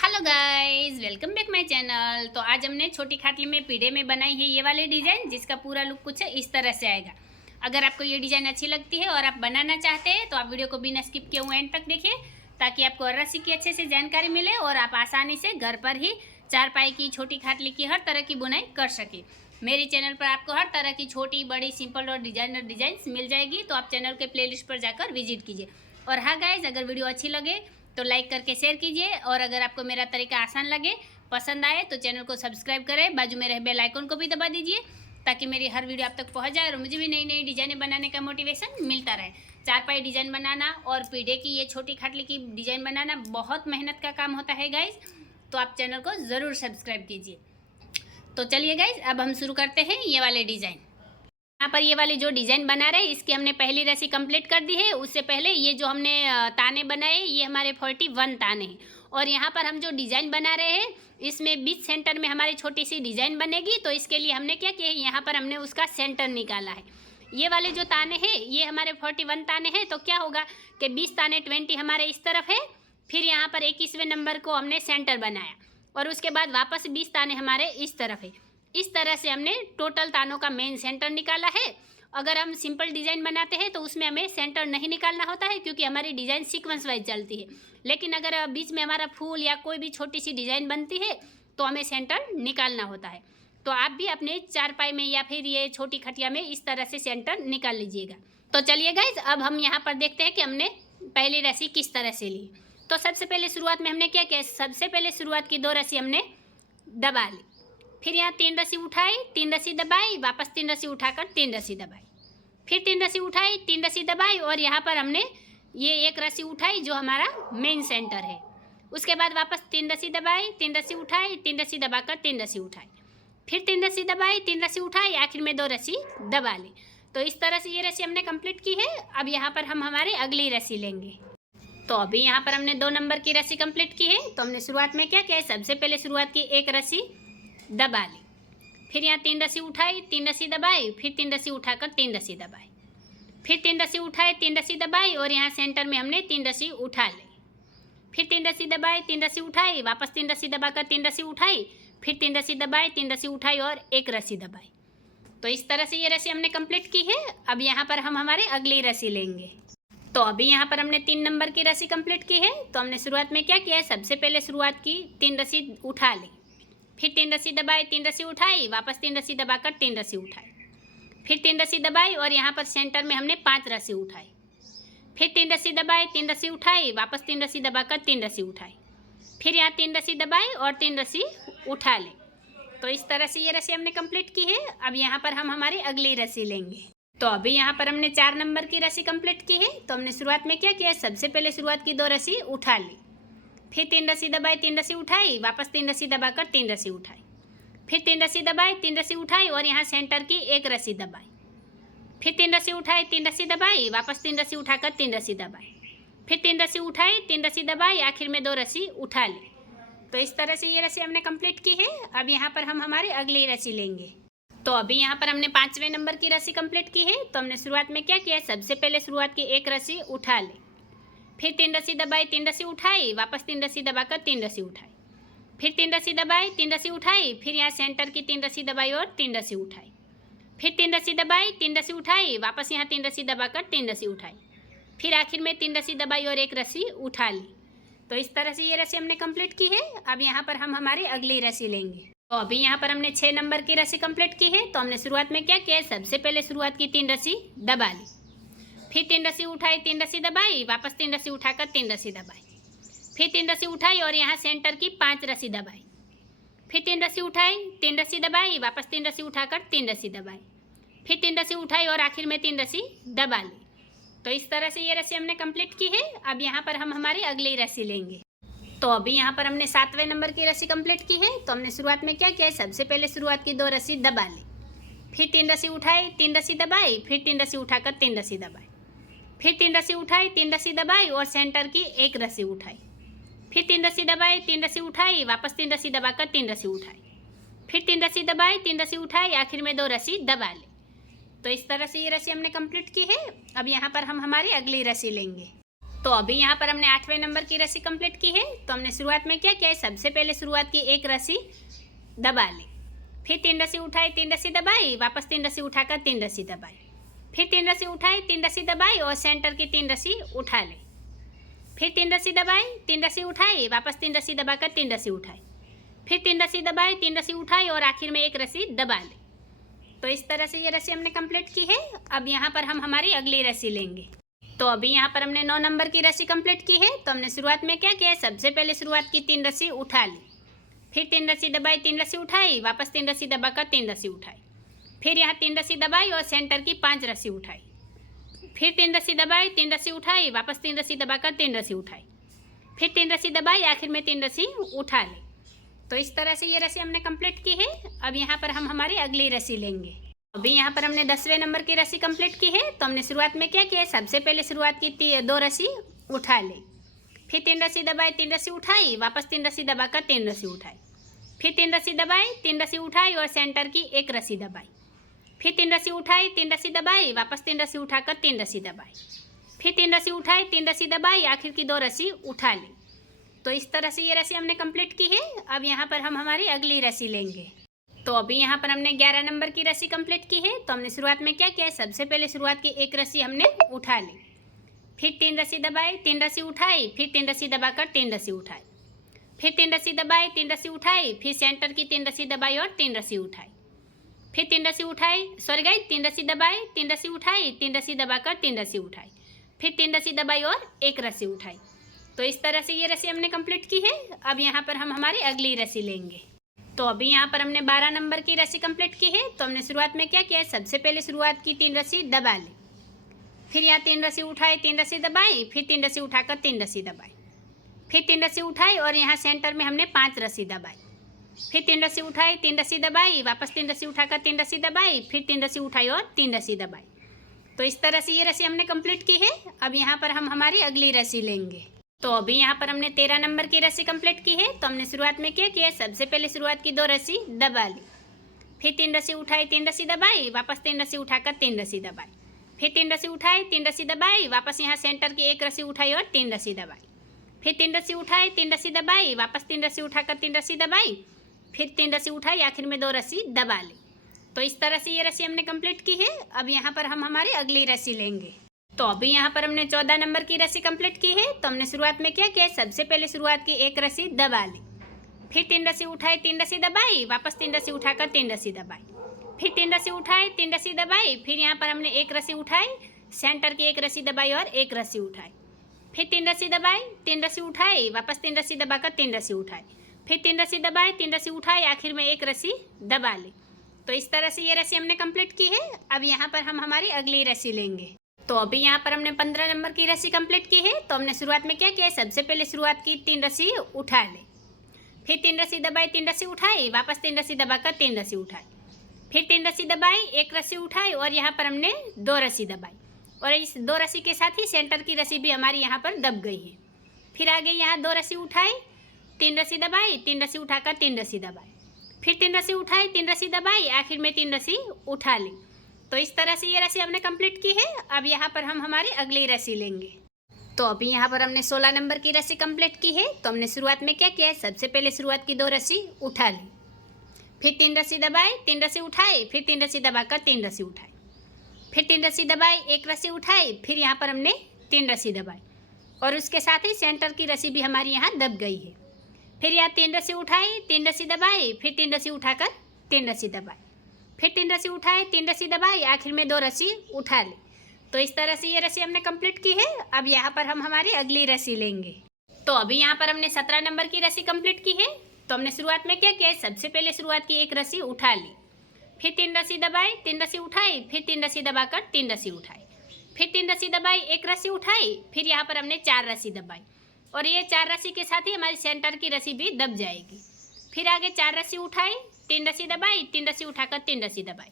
Hello guys, welcome back my channel. तो आज हमने छोटी खाटली में पीढ़े में बनाई है ये वाले डिज़ाइन, जिसका पूरा लुक कुछ इस तरह से आएगा। अगर आपको ये डिज़ाइन अच्छी लगती है और आप बनाना चाहते हैं तो आप वीडियो को बिना स्किप किए हुए एंड तक देखिए, ताकि आपको रस्सी की अच्छे से जानकारी मिले और आप आसानी से घर पर ही चारपाई की, छोटी खाटली की हर तरह की बुनाई कर सके। मेरे चैनल पर आपको हर तरह की छोटी, बड़ी, सिंपल और डिजाइनर डिज़ाइंस मिल जाएगी, तो आप चैनल के प्लेलिस्ट पर जाकर विजिट कीजिए। और हाँ गाइज, अगर वीडियो अच्छी लगे तो लाइक करके शेयर कीजिए, और अगर आपको मेरा तरीका आसान लगे, पसंद आए, तो चैनल को सब्सक्राइब करें, बाजू में रहे बेल आइकन को भी दबा दीजिए, ताकि मेरी हर वीडियो आप तक पहुंच जाए और मुझे भी नई नई डिज़ाइनें बनाने का मोटिवेशन मिलता रहे। चारपाई डिज़ाइन बनाना और पीढ़े की ये छोटी खाटली की डिज़ाइन बनाना बहुत मेहनत का काम होता है गाइज, तो आप चैनल को ज़रूर सब्सक्राइब कीजिए। तो चलिए गाइज, अब हम शुरू करते हैं ये वाले डिज़ाइन। यहाँ पर ये वाली जो डिज़ाइन बना रहे हैं, इसकी हमने पहली रस्सी कंप्लीट कर दी है। उससे पहले ये जो हमने ताने बनाए, ये हमारे 41 ताने हैं। और यहाँ पर हम जो डिज़ाइन बना रहे हैं, इसमें बीच सेंटर में हमारी छोटी सी डिज़ाइन बनेगी। तो इसके लिए हमने क्या किया है, यहाँ पर हमने उसका सेंटर निकाला है। ये वाले जो ताने हैं, ये हमारे 41 ताने हैं। तो क्या होगा कि 20 ताने 20 हमारे इस तरफ है, फिर यहाँ पर 21वें नंबर को हमने सेंटर बनाया, और उसके बाद वापस 20 ताने हमारे इस तरफ है। इस तरह से हमने टोटल तानों का मेन सेंटर निकाला है। अगर हम सिंपल डिज़ाइन बनाते हैं तो उसमें हमें सेंटर नहीं निकालना होता है, क्योंकि हमारी डिज़ाइन सीक्वेंस वाइज चलती है। लेकिन अगर बीच में हमारा फूल या कोई भी छोटी सी डिज़ाइन बनती है तो हमें सेंटर निकालना होता है। तो आप भी अपने चारपाई में या फिर ये छोटी खटिया में इस तरह से सेंटर निकाल लीजिएगा। तो चलिए गाइज, अब हम यहाँ पर देखते हैं कि हमने पहली रस्सी किस तरह से ली। तो सबसे पहले शुरुआत में हमने क्या किया, सबसे पहले शुरुआत की 2 रस्सी हमने दबा ली, फिर यहाँ 3 रस्सी उठाई, 3 रस्सी दबाई, वापस 3 रस्सी उठाकर 3 रस्सी दबाई, फिर 3 रस्सी उठाई, 3 रस्सी दबाई, और यहाँ पर हमने ये 1 रस्सी उठाई जो हमारा मेन सेंटर है। उसके बाद वापस 3 रस्सी दबाई, 3 रस्सी उठाई, 3 रस्सी दबाकर 3 रस्सी उठाई, फिर 3 रस्सी दबाई, 3 रस्सी उठाई, आखिर में 2 रस्सी दबा ली। तो इस तरह से ये रस्सी हमने कंप्लीट की है। अब यहाँ पर हम हमारी अगली रस्सी लेंगे। तो अभी यहाँ पर हमने 2 नंबर की रस्सी कंप्लीट की है। तो हमने शुरुआत में क्या किया है, सबसे पहले शुरुआत की 1 रस्सी दबा ली, फिर यहाँ 3 रस्सी उठाई, 3 रस्सी दबाई, फिर 3 रस्सी उठाकर 3 रस्सी दबाई, फिर 3 रस्सी उठाई, 3 रस्सी दबाई, और यहाँ सेंटर में हमने 3 रस्सी उठा ली, फिर 3 रस्सी दबाई, 3 रस्सी उठाई, वापस 3 रस्सी दबाकर 3 रस्सी उठाई, फिर 3 रस्सी दबाई, 3 रस्सी उठाई और 1 रस्सी दबाई। तो इस तरह से ये रस्सी हमने कंप्लीट की है। अब यहाँ पर हम हमारे अगली रस्सी लेंगे। तो अभी यहाँ पर हमने 3 नंबर की रस्सी कंप्लीट की है। तो हमने शुरुआत में क्या किया है, सबसे पहले शुरुआत की 3 रस्सी उठा ली, फिर 3 रस्सी दबाई, 3 रस्सी उठाई, वापस 3 रस्सी दबाकर 3 रस्सी उठाई, फिर 3 रस्सी दबाई, और यहाँ पर सेंटर में हमने 5 रस्सी उठाई, फिर 3 रस्सी दबाई, 3 रस्सी उठाई, वापस 3 रस्सी दबाकर 3 रस्सी उठाई, फिर यहाँ 3 रस्सी दबाई और 3 रस्सी उठा ले। तो इस तरह से ये रस्सी हमने कंप्लीट की है। अब यहाँ पर हम हमारी अगली रस्सी लेंगे। तो अभी यहाँ पर हमने 4 नंबर की रस्सी कंप्लीट की है। तो हमने शुरुआत में क्या किया, सबसे पहले शुरुआत की 2 रस्सी उठा ली, फिर 3 रस्सी दबाई, 3 रस्सी उठाई, वापस 3 रस्सी दबाकर 3 रस्सी उठाई, फिर 3 रस्सी दबाई, 3 रस्सी उठाई, और यहाँ सेंटर की 1 रस्सी दबाई, फिर 3 रस्सी उठाई, 3 रस्सी दबाई, वापस 3 रस्सी उठाकर 3 रस्सी दबाई, फिर 3 रस्सी उठाई, 3 रस्सी दबाई, आखिर में 2 रस्सी उठा ली। तो इस तरह से ये रस्सी हमने कंप्लीट की है। अब यहाँ पर हम हमारी अगली रस्सी लेंगे। तो अभी यहाँ पर हमने 5वें नंबर की रस्सी कंप्लीट की है। तो हमने शुरुआत में क्या किया, सबसे पहले शुरुआत की 1 रस्सी उठा ली, फिर 3 रस्सी दबाई, 3 रस्सी उठाई, वापस 3 रस्सी दबाकर 3 रस्सी उठाई, फिर 3 रस्सी दबाई, 3 रस्सी उठाई, फिर यहाँ सेंटर की 3 रस्सी दबाई और 3 रस्सी उठाई, फिर 3 रस्सी दबाई, 3 रस्सी उठाई, वापस यहाँ 3 रस्सी दबाकर 3 रस्सी उठाई, फिर आखिर में 3 रस्सी दबाई और 1 रस्सी उठा ली। तो इस तरह से ये रस्सी हमने कंप्लीट की है। अब यहाँ पर हम हमारी अगली रस्सी लेंगे। तो अभी यहाँ पर हमने 6 नंबर की रस्सी कंप्लीट की है। तो हमने शुरुआत में क्या किया, सबसे पहले शुरुआत की 3 रस्सी दबा ली, फिर 3 रस्सी उठाई, 3 रस्सी दबाई, वापस 3 रस्सी उठाकर 3 रस्सी दबाई, फिर 3 रस्सी उठाई, और यहाँ सेंटर की 5 रस्सी दबाई, फिर 3 रस्सी उठाई, 3 रस्सी दबाई, वापस 3 रस्सी उठाकर 3 रस्सी दबाई, फिर 3 रस्सी उठाई, और आखिर में 3 रस्सी दबा ली। तो इस तरह से ये रस्सी हमने कंप्लीट की है। अब यहाँ पर हम हमारी अगली रस्सी लेंगे। तो अभी यहाँ पर हमने 7वें नंबर की रस्सी कंप्लीट की है। तो हमने शुरुआत में क्या किया है, सबसे पहले शुरुआत की 2 रस्सी दबा ली, फिर 3 रस्सी उठाई, 3 रस्सी दबाई, फिर 3 रस्सी उठाकर 3 रस्सी दबाई, फिर 3 रस्सी उठाई, 3 रस्सी दबाई, और सेंटर की 1 रस्सी उठाई, फिर 3 रस्सी दबाई, 3 रस्सी उठाई, वापस 3 रस्सी दबाकर 3 रस्सी उठाई, फिर 3 रस्सी दबाई, 3 रस्सी उठाई, आखिर में 2 रस्सी दबा ली। तो इस तरह से ये रस्सी हमने कंप्लीट की है। अब यहाँ पर हम हमारी अगली रस्सी लेंगे। तो अभी यहाँ पर हमने 8वें नंबर की रस्सी कंप्लीट की है। तो हमने शुरुआत में क्या किया है, सबसे पहले शुरुआत की एक रस्सी दबा ली, फिर 3 रस्सी उठाई, 3 रस्सी दबाई, वापस 3 रस्सी उठाकर 3 रस्सी दबाई, फिर 3 रस्सी उठाई, 3 रस्सी दबाई और सेंटर की 3 रस्सी उठा ली, फिर 3 रस्सी दबाई, 3 रस्सी उठाई, वापस 3 रस्सी दबाकर 3 रस्सी उठाई, फिर 3 रस्सी दबाई, 3 रस्सी उठाई और आखिर में एक रस्सी दबा ली। तो इस तरह से ये रस्सी हमने कंप्लीट की है। अब यहाँ पर हम हमारी अगली रस्सी लेंगे। तो अभी यहाँ पर हमने 9 नंबर की रस्सी कंप्लीट की है। तो हमने शुरुआत में क्या किया, सबसे पहले शुरुआत की 3 रस्सी उठा ली, फिर 3 रस्सी दबाई, 3 रस्सी उठाई, वापस 3 रस्सी दबाकर 3 रस्सी उठाई, फिर यहाँ 3 रस्सी दबाई और सेंटर की 5 रस्सी उठाई, फिर 3 रस्सी दबाई, 3 रस्सी उठाई, वापस 3 रस्सी दबाकर 3 रस्सी उठाई, फिर 3 रस्सी दबाई, आखिर में 3 रस्सी उठा ली। तो इस तरह से ये रस्सी हमने कंप्लीट की है। अब यहाँ पर हम हमारी अगली रस्सी लेंगे। अभी यहाँ पर हमने 10वें नंबर की रस्सी कंप्लीट की है। तो हमने शुरुआत में क्या किया, सबसे पहले शुरुआत की 2 रस्सी उठा ली, फिर 3 रस्सी दबाई, 3 रस्सी उठाई, वापस 3 रस्सी दबाकर 3 रस्सी उठाई, फिर 3 रस्सी दबाई, 3 रस्सी उठाई और सेंटर की 1 रस्सी दबाई, फिर 3 रस्सी उठाई, 3 रस्सी दबाई, वापस 3 रस्सी उठाकर 3 रस्सी दबाई, फिर 3 रस्सी उठाई, 3 रस्सी दबाई, आखिर की 2 रस्सी उठा ली। तो इस तरह से ये रस्सी हमने कंप्लीट की है। अब यहाँ पर हम हमारी अगली रस्सी लेंगे। तो अभी यहाँ पर हमने 11 नंबर की रस्सी कंप्लीट की है। तो हमने शुरुआत में क्या किया, सबसे पहले शुरुआत की 1 रस्सी हमने उठा ली, फिर 3 रस्सी दबाई, 3 रस्सी उठाई, फिर 3 रस्सी दबाकर 3 रस्सी उठाई, फिर 3 रस्सी दबाई, 3 रस्सी उठाई, फिर सेंटर की 3 रस्सी दबाई और 3 रस्सी उठाई, फिर 3 रस्सी उठाई, 3 रस्सी दबाई, 3 रस्सी उठाई, 3 रस्सी दबाकर 3 रस्सी उठाई, फिर 3 रस्सी दबाई और 1 रस्सी उठाई। तो इस तरह से ये रस्सी हमने कंप्लीट की है। अब यहाँ पर हम हमारी अगली रस्सी लेंगे। तो अभी यहाँ पर हमने 12 नंबर की रस्सी कंप्लीट की है। तो हमने शुरुआत में क्या किया, सबसे पहले शुरुआत की 3 रस्सी दबा ली, फिर यहाँ 3 रस्सी उठाई, 3 रस्सी दबाई, फिर 3 रस्सी उठाकर 3 रस्सी दबाई, फिर 3 रस्सी उठाई और यहाँ सेंटर में हमने 5 रस्सी दबाई, फिर 3 रस्सी उठाई, 3 रस्सी दबाई, वापस 3 रस्सी उठाकर 3 रस्सी दबाई, फिर 3 रस्सी उठाई और 3 रस्सी दबाई। तो इस तरह से ये रस्सी हमने कंप्लीट की है। अब यहाँ पर हम हमारी अगली रस्सी लेंगे। तो अभी यहाँ पर हमने 13 नंबर की रस्सी कंप्लीट की है। तो हमने शुरुआत में क्या किया, सबसे पहले शुरुआत की 2 रस्सी दबा ली, फिर 3 रस्सी उठाई, 3 रस्सी दबाई, वापस 3 रस्सी उठाकर 3 रस्सी दबाई, फिर 3 रस्सी उठाई, 3 रस्सी दबाई, वापस यहाँ सेंटर की 1 रस्सी उठाई और 3 रस्सी दबाई, फिर 3 रस्सी उठाई, 3 रस्सी दबाई, वापस 3 रस्सी उठाकर 3 रस्सी दबाई, फिर 3 रस्सी उठाई, आखिर में 2 रस्सी दबा ली। तो इस तरह से ये रस्सी हमने कंप्लीट की है। अब यहाँ पर हम हमारी अगली रस्सी लेंगे। तो अभी यहाँ पर हमने 14 नंबर की रस्सी कंप्लीट की है। तो हमने शुरुआत में क्या किया, सबसे पहले शुरुआत की 1 रस्सी दबा ली, फिर 3 रस्सी उठाई, 3 रस्सी दबाई, वापस 3 रस्सी उठाकर 3 रस्सी दबाई, फिर 3 रस्सी उठाई, 3 रस्सी दबाई, फिर यहाँ पर हमने 1 रस्सी उठाई, सेंटर की 1 रस्सी दबाई और 1 रस्सी उठाई, फिर 3 रस्सी दबाई, 3 रस्सी उठाई, वापस 3 रस्सी दबाकर 3 रस्सी उठाई, फिर 3 रस्सी दबाई, 3 रस्सी उठाई, आखिर में 1 रस्सी दबा ली। तो इस तरह से ये रस्सी हमने कंप्लीट की है। अब यहाँ पर हम हमारी अगली रस्सी लेंगे। तो अभी यहाँ पर हमने 15 नंबर की रस्सी कंप्लीट की है। तो हमने शुरुआत में क्या किया, सबसे पहले शुरुआत की 3 रस्सी उठा ली, फिर 3 रस्सी दबाई, 3 रस्सी उठाई, वापस 3 रस्सी दबाकर 3 रस्सी उठाई, फिर 3 रस्सी दबाई, 1 रस्सी उठाई और यहाँ पर हमने 2 रस्सी दबाई और इस 2 रस्सी के साथ ही सेंटर की रस्सी भी हमारी यहाँ पर दब गई है। फिर आगे यहाँ 2 रस्सी उठाई, 3 रस्सी दबाई, 3 रस्सी उठाकर 3 रस्सी दबाई, फिर 3 रस्सी उठाई, 3 रस्सी दबाई, आखिर में 3 रस्सी उठा ली। तो इस तरह से ये रस्सी हमने कंप्लीट की है। अब यहाँ पर हम हमारी अगली रस्सी लेंगे। तो अभी यहाँ पर हमने 16 नंबर की रस्सी कंप्लीट की है। तो हमने शुरुआत में क्या किया है, सबसे पहले शुरुआत की 2 रस्सी उठा ली, फिर 3 रस्सी दबाई, 3 रस्सी उठाई, फिर 3 रस्सी दबाकर 3 रस्सी उठाई, फिर 3 रस्सी दबाई, 1 रस्सी उठाई, फिर यहाँ पर हमने 3 रस्सी दबाई और उसके साथ ही सेंटर की रस्सी भी हमारी यहाँ दब गई है। फिर यहाँ 3 रस्सी उठाई, 3 रस्सी दबाई, फिर 3 रस्सी उठाकर 3 रस्सी दबाई, फिर 3 रस्सी उठाई, 3 रस्सी दबाई, आखिर में 2 रस्सी उठा ली। तो इस तरह से ये रस्सी हमने कंप्लीट की है। अब यहाँ पर हम हमारी अगली रस्सी लेंगे। तो अभी यहाँ पर हमने 17 नंबर की रस्सी कंप्लीट की है। तो हमने शुरुआत में क्या किया, सबसे पहले शुरुआत की 1 रस्सी उठा ली, फिर 3 रस्सी दबाई, 3 रस्सी उठाई, फिर 3 रस्सी दबाकर 3 रस्सी उठाई, फिर 3 रस्सी दबाई, 1 रस्सी उठाई, फिर यहाँ पर हमने 4 रस्सी दबाई और ये 4 रस्सी के साथ ही हमारी सेंटर की रस्सी भी दब जाएगी। फिर आगे 4 रस्सी उठाई, 3 रस्सी दबाई, 3 रस्सी उठाकर 3 रस्सी दबाई,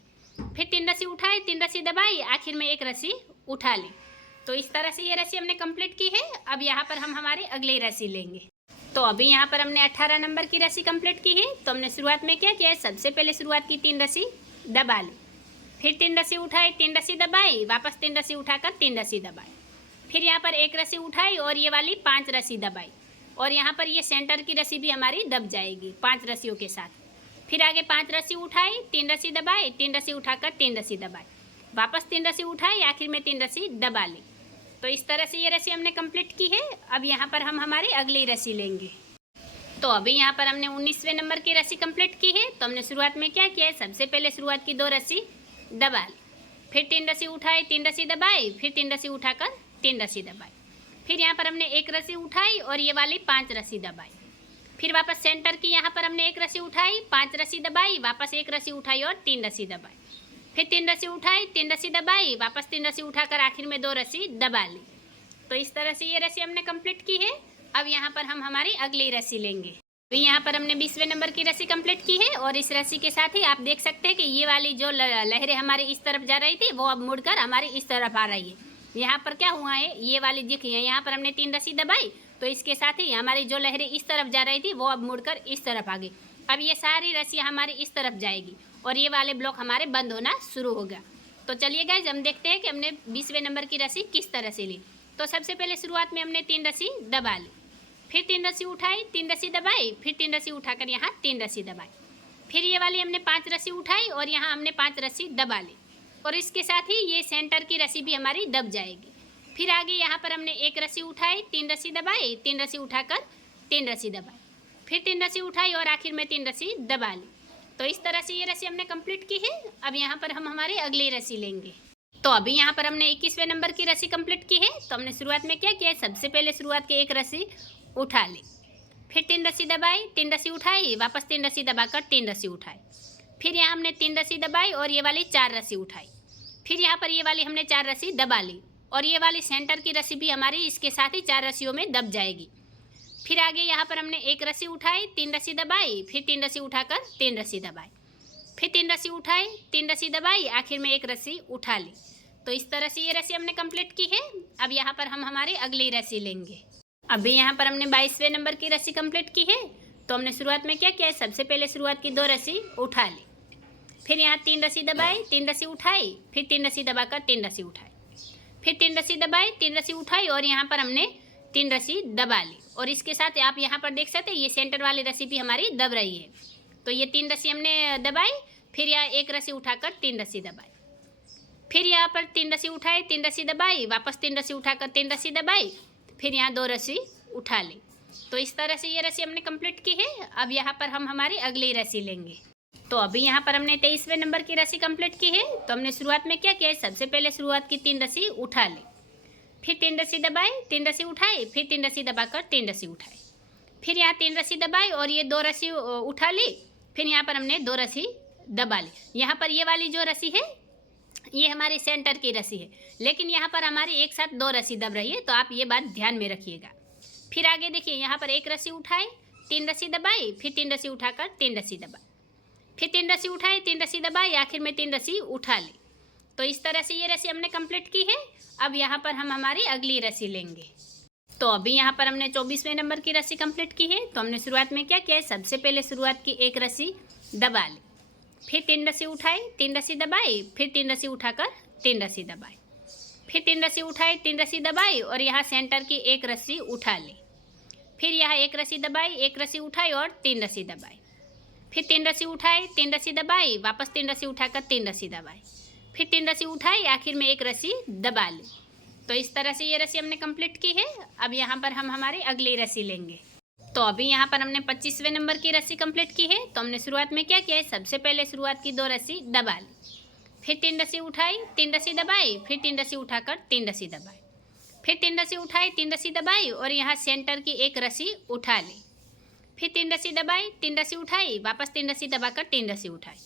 फिर 3 रस्सी उठाई, 3 रस्सी दबाई, आखिर में 1 रस्सी उठा ली। तो इस तरह से ये रस्सी हमने कंप्लीट की है। अब यहाँ पर हम हमारी अगली रस्सी लेंगे। तो अभी यहाँ पर हमने 18 नंबर की रस्सी कंप्लीट की है। तो हमने शुरुआत में क्या किया है, सबसे पहले शुरुआत की 3 रस्सी दबा ली, फिर 3 रस्सी उठाई, 3 रस्सी दबाई, वापस 3 रस्सी उठाकर 3 रस्सी दबाई, फिर यहाँ पर एक रस्सी उठाई और ये वाली 5 रस्सी दबाई और यहाँ पर ये सेंटर की रस्सी भी हमारी दब जाएगी 5 रस्सियों के साथ। फिर आगे 5 रस्सी उठाई, 3 रस्सी दबाई, 3 रस्सी उठाकर 3 रस्सी दबाई, वापस 3 रस्सी उठाई, आखिर में 3 रस्सी दबा ली। तो इस तरह से ये रस्सी हमने कंप्लीट की है। अब यहाँ पर हम हमारी अगली रस्सी लेंगे। तो अभी यहाँ पर हमने 19वें नंबर की रस्सी कंप्लीट की है। तो हमने शुरुआत में क्या किया है, सबसे पहले शुरुआत की 2 रस्सी दबा ली, फिर 3 रस्सी उठाई, 3 रस्सी दबाई, फिर 3 रस्सी उठाकर 3 रस्सी दबाई, फिर यहाँ पर हमने 1 रस्सी उठाई और ये वाली 5 रस्सी दबाई, फिर वापस सेंटर की यहाँ पर हमने 1 रस्सी उठाई, 5 रस्सी दबाई, वापस 1 रस्सी उठाई और 3 रस्सी दबाई, फिर 3 रस्सी उठाई, 3 रस्सी दबाई, वापस 3 रस्सी उठाकर आखिर में 2 रस्सी दबा ली। तो इस तरह से ये रस्सी हमने कंप्लीट की है। अब यहाँ पर हम हमारी अगली रस्सी लेंगे। अभी यहाँ पर हमने 20वें नंबर की रस्सी कंप्लीट की है और इस रस्सी के साथ ही आप देख सकते हैं कि ये वाली जो लहरें हमारी इस तरफ जा रही थी वो अब मुड़कर हमारी इस तरफ आ रही है। यहाँ पर क्या हुआ है, ये वाली दिखी है, यहाँ पर हमने 3 रस्सी दबाई तो इसके साथ ही हमारी जो लहरें इस तरफ जा रही थी वो अब मुड़कर इस तरफ आ गई। अब ये सारी रस्सी हमारी इस तरफ जाएगी और ये वाले ब्लॉक हमारे बंद होना शुरू हो गया। तो चलिए गाइस हम देखते हैं कि हमने 20वें नंबर की रस्सी किस तरह से ली। तो सबसे पहले शुरुआत में हमने 3 रस्सी दबा ली, फिर 3 रस्सी उठाई, 3 रस्सी दबाई, फिर 3 रस्सी उठाकर यहाँ 3 रस्सी दबाई, फिर ये वाली हमने 5 रस्सी उठाई और यहाँ हमने 5 रस्सी दबा ली और इसके साथ ही ये सेंटर की रस्सी भी हमारी दब जाएगी। फिर आगे यहाँ पर हमने 1 रस्सी उठाई, 3 रस्सी दबाई, 3 रस्सी उठाकर 3 रस्सी दबाई, फिर 3 रस्सी उठाई और आखिर में 3 रस्सी दबा ली। तो इस तरह से ये रस्सी हमने कंप्लीट की है। अब यहाँ पर हम हमारी अगली रस्सी लेंगे। तो अभी यहाँ पर हमने 21वें नंबर की रस्सी कंप्लीट की है। तो हमने शुरुआत में क्या किया है, सबसे पहले शुरुआत की 1 रस्सी उठा ली, फिर 3 रस्सी दबाई, 3 रस्सी उठाई, वापस 3 रस्सी दबाकर 3 रस्सी उठाई, फिर यहाँ हमने 3 रस्सी दबाई और ये वाली 4 रस्सी उठाई, फिर यहाँ पर ये वाली हमने 4 रस्सी दबा ली और ये वाली सेंटर की रस्सी भी हमारी इसके साथ ही 4 रस्सियों में दब जाएगी। फिर आगे यहाँ पर हमने 1 रस्सी उठाई, 3 रस्सी दबाई, फिर 3 रस्सी उठाकर 3 रस्सी दबाई, फिर 3 रस्सी उठाई, 3 रस्सी दबाई, आखिर में 1 रस्सी उठा ली। तो इस तरह से ये रस्सी हमने कंप्लीट की है। अब यहाँ पर हम हमारी अगली रस्सी लेंगे। अभी यहाँ पर हमने 22वें नंबर की रस्सी कंप्लीट की है। तो हमने शुरुआत में क्या किया है, सबसे पहले शुरुआत की 2 रस्सी उठा ली, फिर यहाँ 3 रस्सी दबाई, 3 रस्सी उठाई, फिर 3 रस्सी दबाकर 3 रस्सी उठाई, फिर 3 रस्सी दबाई, 3 रस्सी उठाई और यहाँ पर हमने 3 रस्सी दबा ली और इसके साथ आप यहाँ पर देख सकते हैं ये सेंटर वाली रस्सी भी हमारी दब रही है। तो ये 3 रस्सी हमने दबाई, फिर यहाँ 1 रस्सी उठाकर 3 रस्सी दबाई, फिर यहाँ पर 3 रस्सी उठाई, 3 रस्सी दबाई, वापस 3 रस्सी उठाकर 3 रस्सी दबाई, फिर यहाँ 2 रस्सी उठा ली। तो इस तरह से ये रस्सी हमने कंप्लीट की है। अब यहाँ पर हम हमारी अगली रस्सी लेंगे। तो अभी यहाँ पर हमने 23वें नंबर की रस्सी कंप्लीट की है। तो हमने शुरुआत में क्या किया है, सबसे पहले शुरुआत की 3 रस्सी उठा ली, फिर 3 रस्सी दबाई, 3 रस्सी उठाई, फिर 3 रस्सी दबाकर 3 रस्सी उठाई, फिर यहाँ 3 रस्सी दबाई और ये 2 रस्सी उठा ली, फिर यहाँ पर हमने 2 रस्सी दबा ली। यहाँ पर ये वाली जो रस्सी है ये हमारी सेंटर की रस्सी है, लेकिन यहाँ पर हमारी एक साथ 2 रस्सी दब रही है, तो आप ये बात ध्यान में रखिएगा। फिर आगे देखिए यहाँ पर 1 रस्सी उठाई, 3 रस्सी दबाई, फिर 3 रस्सी उठाकर 3 रस्सी दबाई, फिर 3 रस्सी उठाई, 3 रस्सी दबाई, आखिर में 3 रस्सी उठा ली। तो इस तरह से ये रस्सी हमने कंप्लीट की है। अब यहाँ पर हम हमारी अगली रस्सी लेंगे। तो अभी यहाँ पर हमने 24वें नंबर की रस्सी कंप्लीट की है। तो हमने शुरुआत में क्या किया है, सबसे पहले शुरुआत की 1 रस्सी दबा ली, फिर 3 रस्सी उठाई, 3 रस्सी दबाई, फिर 3 रस्सी उठाकर 3 रस्सी दबाई, फिर 3 रस्सी उठाई, 3 रस्सी दबाई और यहाँ सेंटर की 1 रस्सी उठा ली, फिर यहाँ 1 रस्सी दबाई, 1 रस्सी उठाई और 3 रस्सी दबाई, फिर 3 रस्सी उठाई, 3 रस्सी दबाई, वापस 3 रस्सी उठाकर 3 रस्सी दबाई, फिर 3 रस्सी उठाई, आखिर में 1 रस्सी दबा ली। तो इस तरह से ये रस्सी हमने कंप्लीट की है। अब यहाँ पर हम हमारी अगली रस्सी लेंगे। तो अभी यहाँ पर हमने 25वें नंबर की रस्सी कंप्लीट की है। तो हमने शुरुआत में क्या किया है, सबसे पहले शुरुआत की 2 रस्सी दबा ली, फिर 3 रस्सी उठाई, 3 रस्सी दबाई, फिर 3 रस्सी उठाकर 3 रस्सी दबाई, फिर 3 रस्सी उठाई, 3 रस्सी दबाई और यहाँ सेंटर की 1 रस्सी उठा ली, फिर 3 रस्सी दबाई, 3 रस्सी उठाई, वापस 3 रस्सी दबाकर 3 रस्सी उठाई,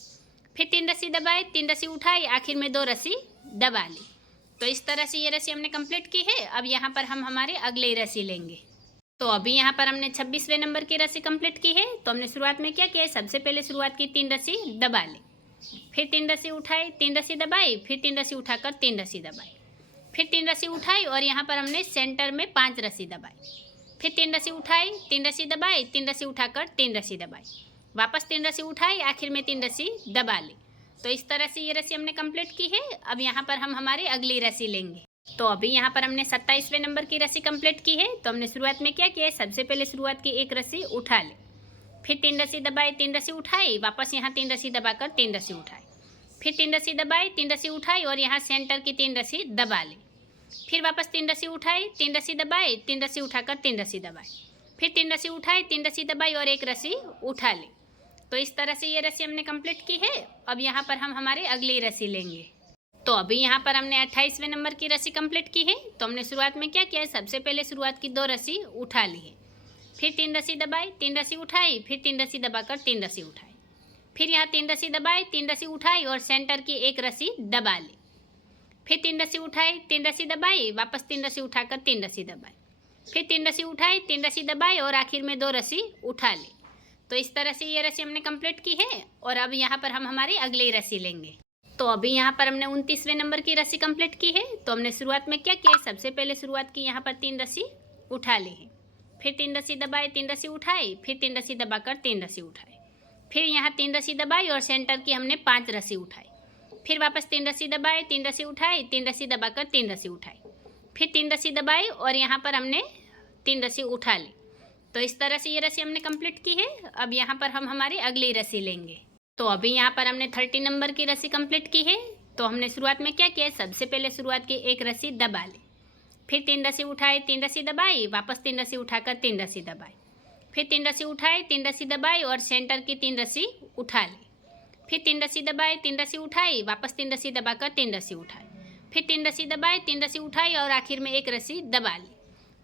फिर 3 रस्सी दबाई, 3 रस्सी उठाई, आखिर में 2 रस्सी दबा ली। तो इस तरह से ये रस्सी हमने कंप्लीट की है। अब यहाँ पर हम हमारी अगली रस्सी लेंगे। तो अभी यहाँ पर हमने 26वें नंबर की रस्सी कंप्लीट की है। तो हमने शुरुआत में क्या किया है, सबसे पहले शुरुआत की 3 रस्सी दबा ली, फिर 3 रस्सी उठाई, 3 रस्सी दबाई, फिर 3 रस्सी उठाकर 3 रस्सी दबाई, फिर 3 रस्सी उठाई और यहाँ पर हमने सेंटर में 5 रस्सी दबाई, फिर 3 रस्सी उठाई, 3 रस्सी दबाई, 3 रस्सी उठाकर 3 रस्सी दबाई, वापस 3 रस्सी उठाई, आखिर में 3 रस्सी दबा ली। तो इस तरह से ये रस्सी हमने कंप्लीट की है। अब यहाँ पर हम हमारी अगली रस्सी लेंगे। तो अभी यहाँ पर हमने 27वें नंबर की रस्सी कंप्लीट की है। तो हमने शुरुआत में क्या किया है, सबसे पहले शुरुआत की एक रस्सी उठा ली, फिर 3 रस्सी दबाई, 3 रस्सी उठाई, वापस यहाँ 3 रस्सी दबाकर 3 रस्सी उठाई, फिर 3 रस्सी दबाई, 3 रस्सी उठाई और यहाँ सेंटर की 3 रस्सी दबा ली, फिर वापस 3 रस्सी उठाई, 3 रस्सी दबाई, 3 रस्सी उठाकर 3 रस्सी दबाई, फिर 3 रस्सी उठाई, 3 रस्सी दबाई और एक रस्सी उठा ली। तो इस तरह से ये रस्सी हमने कंप्लीट की है। अब यहाँ पर हम हमारी अगली रस्सी लेंगे। तो अभी यहाँ पर हमने 28वें नंबर की रस्सी कंप्लीट की है। तो हमने शुरुआत में क्या किया है, सबसे पहले शुरुआत की 2 रस्सी उठा ली है, फिर 3 रस्सी दबाई, 3 रस्सी उठाई, फिर 3 रस्सी दबाकर 3 रस्सी उठाई, फिर यहाँ 3 रस्सी दबाई, 3 रस्सी उठाई और सेंटर की एक रस्सी दबा ली, फिर 3 रस्सी उठाई, 3 रस्सी दबाई, वापस 3 रस्सी उठाकर 3 रस्सी दबाई, फिर 3 रस्सी उठाई, 3 रस्सी दबाई और आखिर में 2 रस्सी उठा ली। तो इस तरह से ये रस्सी हमने कंप्लीट की है। और अब यहाँ पर हम हमारी अगली रस्सी लेंगे। तो अभी यहाँ पर हमने 29वें नंबर की रस्सी कंप्लीट की है। तो हमने शुरुआत में क्या किया है, सबसे पहले शुरुआत की यहाँ पर 3 रस्सी उठा ली है, फिर 3 रस्सी दबाई, 3 रस्सी उठाई, फिर 3 रस्सी दबाकर 3 रस्सी उठाई, फिर यहाँ 3 रस्सी दबाई और सेंटर की हमने 5 रस्सी उठाई, फिर वापस 3 रस्सी दबाई, 3 रस्सी उठाई, 3 रस्सी दबाकर 3 रस्सी उठाई, फिर 3 रस्सी दबाई और यहाँ पर हमने 3 रस्सी उठा ली। तो इस तरह से ये रस्सी हमने कंप्लीट की है। अब यहाँ पर हम हमारी अगली रस्सी लेंगे। तो अभी यहाँ पर हमने 30 नंबर की रस्सी कंप्लीट की है। तो हमने शुरुआत में क्या किया है, सबसे पहले शुरुआत की एक रस्सी दबा ली, फिर 3 रस्सी उठाई, 3 रस्सी दबाई, वापस 3 रस्सी उठाकर 3 रस्सी दबाई, फिर 3 रस्सी उठाई, 3 रस्सी दबाई और सेंटर की 3 रस्सी उठा ली, फिर 3 रस्सी दबाई, 3 रस्सी उठाई, वापस 3 रस्सी दबाकर 3 रस्सी उठाई, फिर 3 रस्सी दबाई, 3 रस्सी उठाई और आखिर में एक रस्सी दबा ली।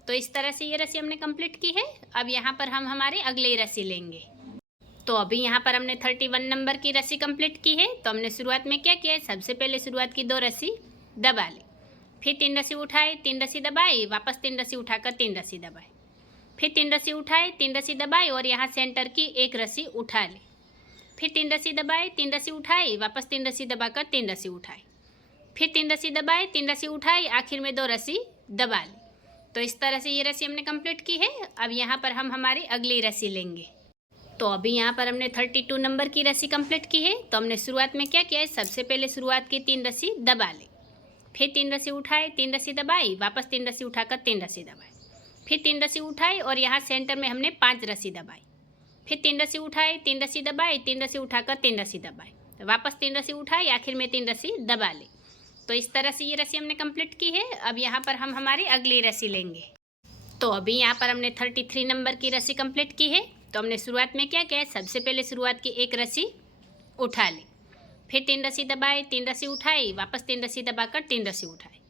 तो इस तरह से ये रस्सी हमने कंप्लीट की है। अब यहाँ पर हम हमारी अगली रस्सी लेंगे। तो अभी यहाँ पर हमने 31 नंबर की रस्सी कंप्लीट की है। तो हमने शुरुआत में क्या किया है, सबसे पहले शुरुआत की 2 रस्सी दबा ली, फिर 3 रस्सी उठाई, 3 रस्सी दबाई, वापस 3 रस्सी उठाकर 3 रस्सी दबाई, फिर 3 रस्सी उठाई, 3 रस्सी दबाई और यहाँ सेंटर की एक रस्सी उठा ली, फिर 3 रस्सी दबाई, 3 रस्सी उठाई, वापस 3 रस्सी दबाकर 3 रस्सी उठाई, फिर 3 रस्सी दबाई, 3 रस्सी उठाई, आखिर में 2 रस्सी दबा ली। तो इस तरह से ये रस्सी हमने कंप्लीट की है। अब यहाँ पर हम हमारी अगली रस्सी लेंगे। तो अभी यहाँ पर हमने 32 नंबर की रस्सी कंप्लीट की है। तो हमने शुरुआत में क्या किया है, सबसे पहले शुरुआत की 3 रस्सी दबा ली, फिर 3 रस्सी उठाई, 3 रस्सी दबाई, वापस 3 रस्सी उठाकर 3 रस्सी दबाई, फिर 3 रस्सी उठाई और यहाँ सेंटर में हमने 5 रस्सी दबाई, फिर 3 रस्सी उठाई, 3 रस्सी दबाई, 3 रस्सी उठाकर 3 रस्सी दबाई, वापस 3 रस्सी उठाई, आखिर में 3 रस्सी दबा ली। तो इस तरह से ये रस्सी हमने कंप्लीट की है। अब यहाँ पर हम हमारी अगली रस्सी लेंगे। तो अभी यहाँ पर हमने 33 नंबर की रस्सी कंप्लीट की है। तो हमने शुरुआत में क्या किया है, सबसे पहले शुरुआत की एक रस्सी उठा ली, फिर 3 रस्सी दबाई, 3 रस्सी उठाई, वापस 3 रस्सी दबाकर 3 रस्सी उठाई,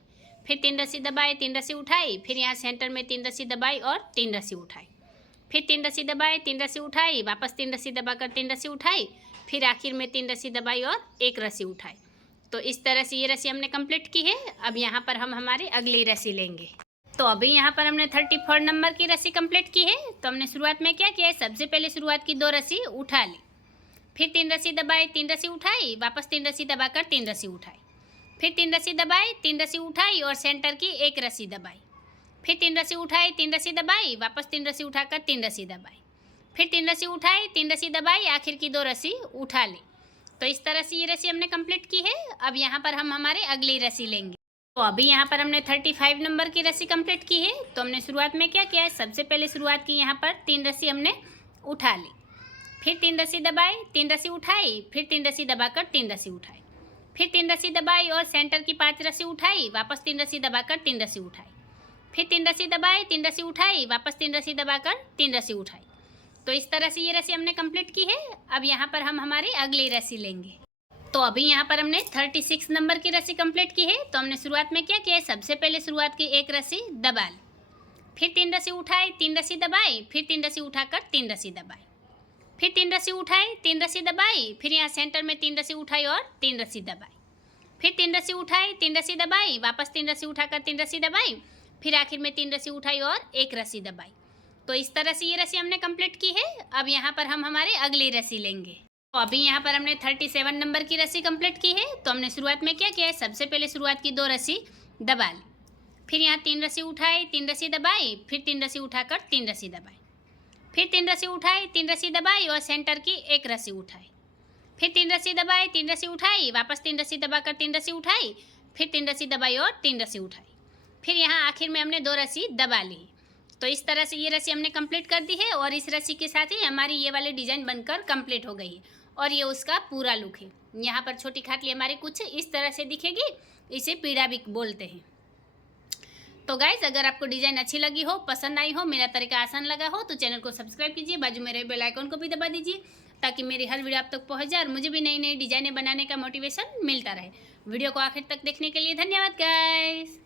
फिर 3 रस्सी दबाई, 3 रस्सी उठाई, फिर यहाँ सेंटर में 3 रस्सी दबाई और 3 रस्सी उठाई, फिर 3 रस्सी दबाई, 3 रस्सी उठाई, वापस 3 रस्सी दबाकर 3 रस्सी उठाई, फिर आखिर में 3 रस्सी दबाई और एक रस्सी उठाई। तो इस तरह से ये रस्सी हमने कंप्लीट की है। अब यहाँ पर हम हमारी अगली रस्सी लेंगे। तो अभी यहाँ पर हमने 34 नंबर की रस्सी कंप्लीट की है। तो हमने शुरुआत में क्या किया है, सबसे पहले शुरुआत की 2 रस्सी उठा ली, फिर 3 रस्सी दबाई, 3 रस्सी उठाई, वापस 3 रस्सी दबाकर 3 रस्सी उठाई, फिर 3 रस्सी दबाई, 3 रस्सी उठाई और सेंटर की एक रस्सी दबाई, फिर 3 रस्सी उठाई, 3 रस्सी दबाई, वापस 3 रस्सी उठाकर 3 रस्सी दबाई, फिर 3 रस्सी उठाई, 3 रस्सी दबाई, आखिर की 2 रस्सी उठा ली। तो इस तरह से ये रस्सी हमने कंप्लीट की है। अब यहाँ पर हम हमारी अगली रस्सी लेंगे। तो अभी यहाँ पर हमने 35 नंबर की रस्सी कंप्लीट की है। तो हमने शुरुआत में क्या किया है, सबसे पहले शुरुआत की यहाँ पर 3 रस्सी हमने उठा ली, फिर 3 रस्सी दबाई, 3 रस्सी उठाई, फिर 3 रस्सी दबाकर 3 रस्सी उठाई, फिर 3 रस्सी दबाई और सेंटर की 5 रस्सी उठाई, वापस 3 रस्सी दबाकर 3 रस्सी उठाई, फिर 3 रस्सी दबाई, 3 रस्सी उठाई, वापस 3 रस्सी दबाकर 3 रस्सी उठाई। तो इस तरह से ये रस्सी हमने कंप्लीट की है। अब यहाँ पर हम हमारी अगली रस्सी लेंगे। तो अभी यहाँ पर हमने 36 नंबर की रस्सी कंप्लीट की है। तो हमने शुरुआत में क्या किया है, सबसे पहले शुरुआत की एक रस्सी दबा ली, फिर 3 रस्सी उठाई, 3 रस्सी दबाई, फिर 3 रस्सी उठाकर 3 रस्सी दबाई, फिर 3 रस्सी उठाई, 3 रस्सी दबाई, फिर यहाँ सेंटर में 3 रस्सी उठाई और 3 रस्सी दबाई, फिर 3 रस्सी उठाई, 3 रस्सी दबाई, वापस 3 रस्सी उठाकर 3 रस्सी दबाई, फिर आखिर में 3 रस्सी उठाई और एक रस्सी दबाई। तो इस तरह से ये रस्सी हमने कंप्लीट की है। अब यहाँ पर हम हमारी अगली रस्सी लेंगे। तो अभी यहाँ पर हमने 37 नंबर की रस्सी कंप्लीट की है। तो हमने शुरुआत में क्या किया है, सबसे पहले शुरुआत की 2 रस्सी दबा ली, फिर यहाँ 3 रस्सी उठाई, 3 रस्सी दबाई, फिर 3 रस्सी उठाकर 3 रस्सी दबाई, फिर 3 रस्सी उठाई, 3 रस्सी दबाई और सेंटर की एक रस्सी उठाई, फिर 3 रस्सी दबाई, 3 रस्सी उठाई, वापस 3 रस्सी दबाकर 3 रस्सी उठाई, फिर 3 रस्सी दबाई और 3 रस्सी उठाई। फिर यहाँ आखिर में हमने 2 रस्सी दबा ली। तो इस तरह से ये रस्सी हमने कंप्लीट कर दी है और इस रस्सी के साथ ही हमारी ये वाली डिज़ाइन बनकर कंप्लीट हो गई है और ये उसका पूरा लुक है। यहाँ पर छोटी खाटली हमारी कुछ इस तरह से दिखेगी, इसे पीढ़ा भी बोलते हैं। तो गाइज, अगर आपको डिज़ाइन अच्छी लगी हो, पसंद आई हो, मेरा तरीका आसान लगा हो तो चैनल को सब्सक्राइब कीजिए, बाजू में रहे बेल आइकन को भी दबा दीजिए ताकि मेरी हर वीडियो आप तक पहुँच जाए और मुझे भी नई नई डिज़ाइनें बनाने का मोटिवेशन मिलता रहे। वीडियो को आखिर तक देखने के लिए धन्यवाद गाइस।